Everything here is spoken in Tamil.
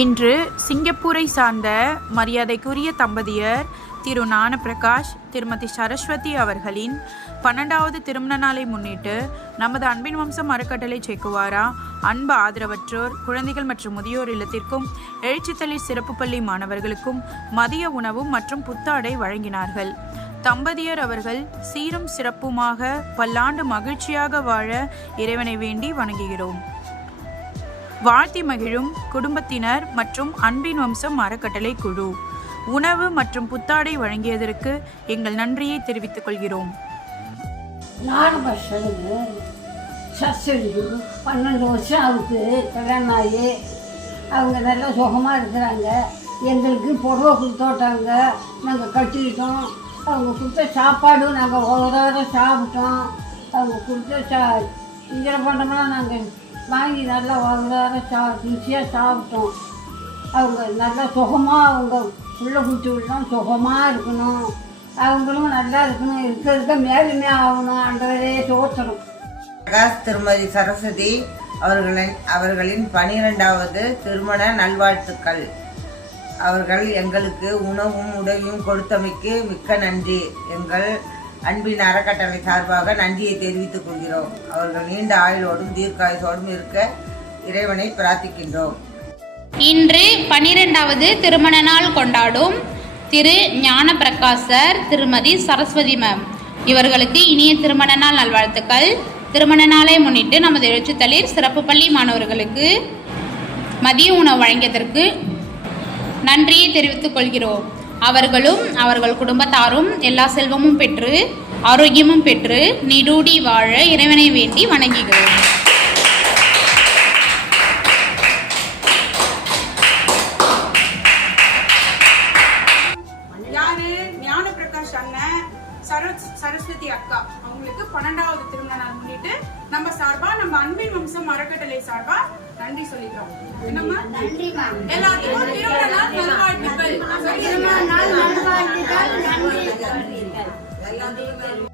இன்று சிங்கப்பூரை சார்ந்த மரியாதைக்குரிய தம்பதியர் திரு ஞானப்பிரகாஷ் திருமதி சரஸ்வதி அவர்களின் பன்னெண்டாவது திருமண நாளை முன்னிட்டு நமது அன்பின் வம்சம் அறக்கட்டளை சேக்குவாரா அன்பு ஆதரவற்றோர் குழந்தைகள் மற்றும் முதியோர் இல்லத்திற்கும் எழுச்சித்தளி சிறப்பு பள்ளி மாணவர்களுக்கும் மதிய உணவும் மற்றும் புத்தாடை வழங்கினார்கள். தம்பதியர் அவர்கள் சீரும் சிறப்புமாக பல்லாண்டு மகிழ்ச்சியாக வாழ இறைவனை வேண்டி வணங்குகிறோம். வாழ்த்தி மகிழும் குடும்பத்தினர் மற்றும் அன்பின் வம்சம் அறக்கட்டளை குழு. உணவு மற்றும் புத்தாடை வழங்கியதற்கு எங்கள் நன்றியை தெரிவித்துக் கொள்கிறோம். நாலு வருஷத்துக்கு பன்னெண்டு வருஷம் ஆகுது கல்யாணம் ஆகி. அவங்க நல்லா சுகமாக இருக்கிறாங்க. எங்களுக்கு புடவை கொடுத்தோட்டாங்க நாங்கள் கட்டிக்கிட்டோம். அவங்க கொடுத்த சாப்பாடும் நாங்கள் ஒரு சாப்பிட்டோம். அவங்க கொடுத்த சா இங்கே போட்டோம்னா நாங்கள் வாங்கி நல்லா ஒரு சா ருசியாக சாப்பிட்டோம். அவங்க நல்லா சுகமாக அவங்க உள்ளே குட்டி விடணும் சுகமாக இருக்கணும். அவங்களும் நல்லா இருக்கணும். இருக்க இருக்க மேலுமே ஆகணும் அன்றதே தோற்றணும். பிரகாஷ் திருமதி சரஸ்வதி அவர்களின் அவர்களின் பனிரெண்டாவது திருமண நல்வாழ்த்துக்கள். அவர்கள் எங்களுக்கு உணவும் உடையும் கொடுத்தமைக்கு மிக்க நன்றி. எங்கள் அன்பின் அறக்கட்டளை சார்பாக நன்றியை தெரிவித்துக் கொள்கிறோம். அவர்கள் நீண்ட ஆயுளோடும் தீர்க்காயுசோடும் இருக்க இறைவனை பிரார்த்திக்கின்றோம். இன்று பனிரெண்டாவது திருமண நாள் கொண்டாடும் திரு ஞான பிரகாசர் திருமதி சரஸ்வதி மேம் இவர்களுக்கு இனிய திருமண நாள் நல்வாழ்த்துக்கள். திருமண நாளை முன்னிட்டு நமது எழுச்சித்தளிர் சிறப்பு பள்ளி மாணவர்களுக்கு மதிய உணவு வழங்கியதற்கு நன்றியை தெரிவித்துக் கொள்கிறோம். அவர்களும் அவர்கள் குடும்பத்தாரும் எல்லா செல்வமும் பெற்று ஆரோக்கியமும் பெற்று நீடூடி வாழ இறைவனை வேண்டி வணங்குகிறோம். சரஸ்வதி அக்கா. அவங்களுக்கு பன்னெண்டாவது திருமண நாள் முன்னிட்டு நம்ம சார்பா நம்ம அன்பின் வம்சம் அறக்கட்டளை சார்பா நன்றி சொல்லிக்கிறோம். என்னம்மா? எல்லாத்துக்கும் திருமண நாள் நல்வாழ்த்துக்கள். Yang kedua, kita.